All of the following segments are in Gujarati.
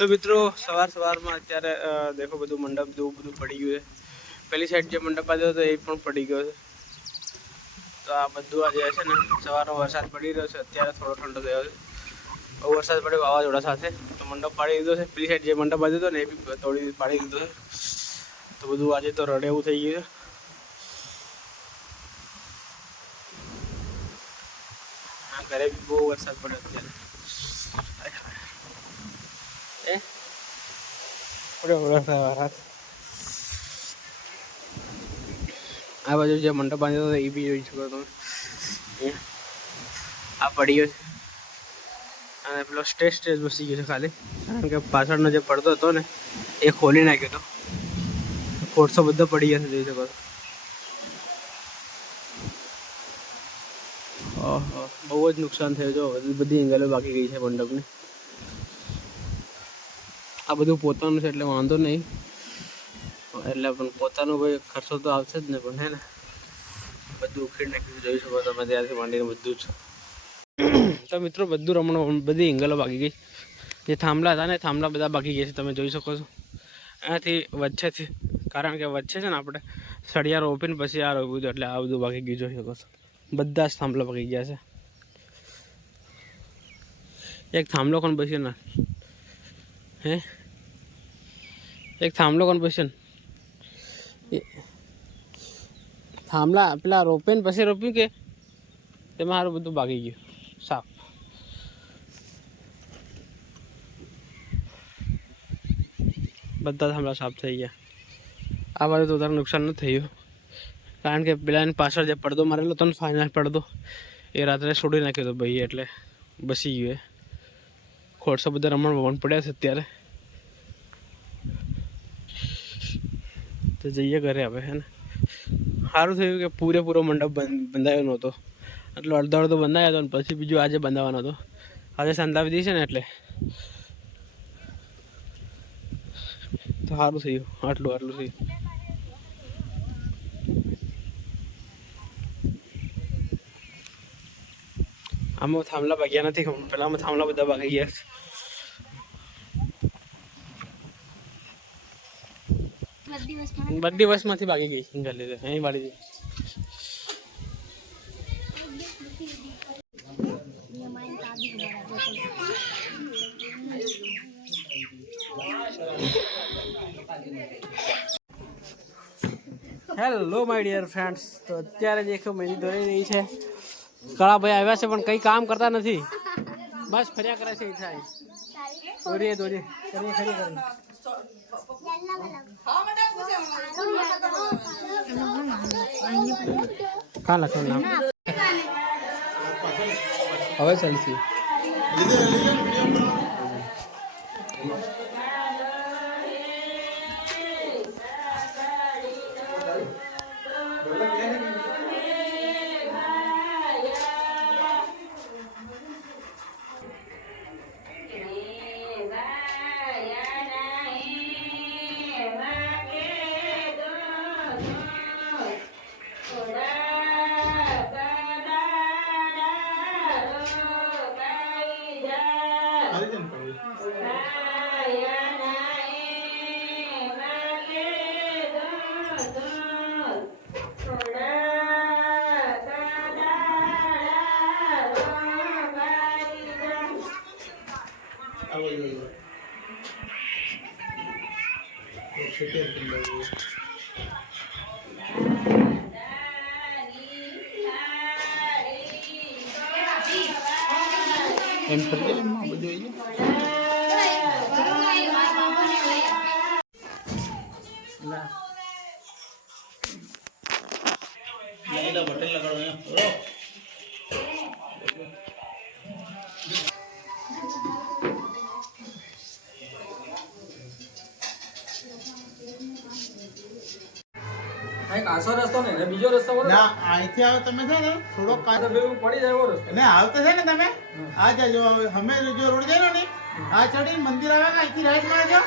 तो मित्रों सवार में अत्यारे देखो बधु मंडप जेवुं बधुं पड़ी गयुं छे। पेली साइड जो मंडप आव्यो हतो ए पण पड़ी गयो छे। तो आ बधुं आज छे ने सवारनो वरसाद पड़ी रह्यो छे। अत्यारे थोड़ो ठंडो थयो छे। वरसाद पड्यो वावाझोड़ा साथे तो मंडप पाड़ी दीधो छे। पेली साइड जे मंडप आव्यो हतो ने ए बी तोड़ी पाड़ी दीधो छे। तो बधुं आज तो रड़े एवुं थई गयुं छे। आ घरे बी बहु वरसाद पड्यो अत्यारे। आ बाजू जो मंडप बांध्यो तो ए बी जोई शको तमे। आ पड़ी गयो अने पेलो स्टेज बसी गयो छे खाली कारण के पाछळनो जे પડદો હતો ने ए खोली नाख्यो तो फोटो बधो पड़ी गयो छे जोई शको छो। ओहो बहु ज नुकसान थयो जो बधी एंगलो बाकी गई छे मंडपनी। आ बधुं पोतानुं छे એટલે वांधो नहीं એટલે પણ પોતાનો ભાઈ ખર્ચો તો આવશે જ ને પણ હે ને બધું ઉખેડ નાખ્યું જોઈ શકો તમે ત્યારથી માંડીને બધું જ। તો મિત્રો બધું રમણો બધી એંગલો બાકી ગઈ જે થાંભલા હતા ને થાંભલા બધા બાકી ગયા છે તમે જોઈ શકો છો। એનાથી વચ્ચેથી કારણ કે વચ્ચે છે ને આપણે સળિયા રોપીને પછી આ રોપ્યું હતું એટલે આ બધું બાકી ગયું જોઈ શકો છો। બધા જ થાંભલા બાકી ગયા છે। એક થાંભલો કોણ બસ્યો ના હે एक थांबलो कोण बस्यो थांबला पेला रोपे ने पछी रोप्યું કે તેમાં હારું બધું બાકી ગયું સાફ। બધા થાંભલા સાફ થઈ ગયા। આ બાજુ તો વધારે નુકસાન ન થયું કારણ કે પેલાની પાછળ જે પડદો મારેલો હતો ને ફાઇનલ પડદો એ રાત્રે છોડી નાખ્યો હતો ભાઈ એટલે બસી ગયો। ખોરસો બધા રમણ ભવન પડ્યા છે અત્યારે। तो जाइए घरे हवे है सारू थयुं कि पूरेपूरो मंडप बंधायो नहोतो એટલે અડધો અડધો બંધાયો હતો પછી બીજું આજે બંધાવવાનો હતો। આજે સંતા વિધિ છે ને એટલે તો સારું થયું આટલું થયું। આમાં થાંભલા ભાગ્યા નથી પેલામાં થાંભલા બધા ભાગી ગયા છે। बड़ी बस में भागी गई गली अँ वाली हेलो माय डियर फ्रेंड्स तो अत्यारे देखो मेहंदी दોરી रही है। कड़ा भाई आव्या छे पण कई काम करता नहीं बस फर्या करे छे। थाय दોરીએ કરીએ खरी करी कहाँ लखन नाम हवे सेल्फी एम पर के में બધું ના લગેડા બટન લગાડો અહીંયા एक आसो रस्तो ने बीजो रस्तो बोलो ना आईથી આવો તમે છે ને થોડો કાદો બેવું પડી જાય એવો રસ્તો ને આવતો છે ને તમે આ જાજો અમે જો રોડ જઈનો ને આ ચડી મંદિર આવે કે આઈથી રાઈટ મારજો।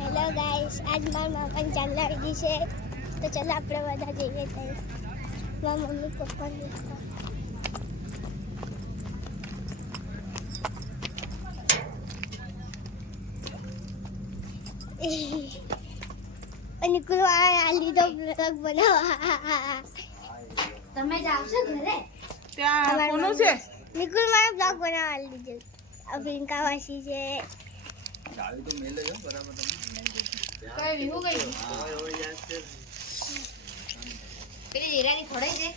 હેલો ગાઈસ આજ મારા મામા ચાંદલા વિધિ છે તો ચાલો આપણે બધા જઈએ ત્યાં મારા મમ્મી પપ્પા ને નિકુલ વાળા લીધો બ્લોગ બનાવવા તમે જાવશો ઘરે ત્યાં કોનું છે નિકુલ મારો બ્લોગ બનાવવા લીધો અભિંકા વાસી છે ગાડી તો મેલે જો બરાબર તમે કઈ વિહુ ગઈ પેલી જીરાની ખોડાઈ છે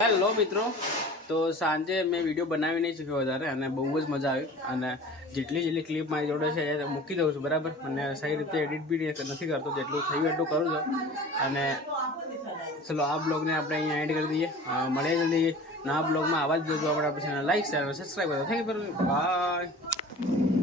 હેલો મિત્રો, તો સાંજે મેં વિડીયો બનાવી નહીં શક્યો વધારે અને બહુ જ મજા આવી અને જેટલી ક્લિપ મારી જોડે છે એ મૂકી દઉં છું બરાબર. અને સહી રીતે એડિટ બી નથી કરતો, જેટલું થયું એટલું કરું છું. અને ચલો આ બ્લોગને આપણે અહીંયા એડ કરી દઈએ. મળીએ જલ્દી નવા બ્લોગમાં. આવા જ બ્લોગ આપણે ચેનલ લાઈક શેર અને સબસ્ક્રાઈબ કરો. Thank you, by.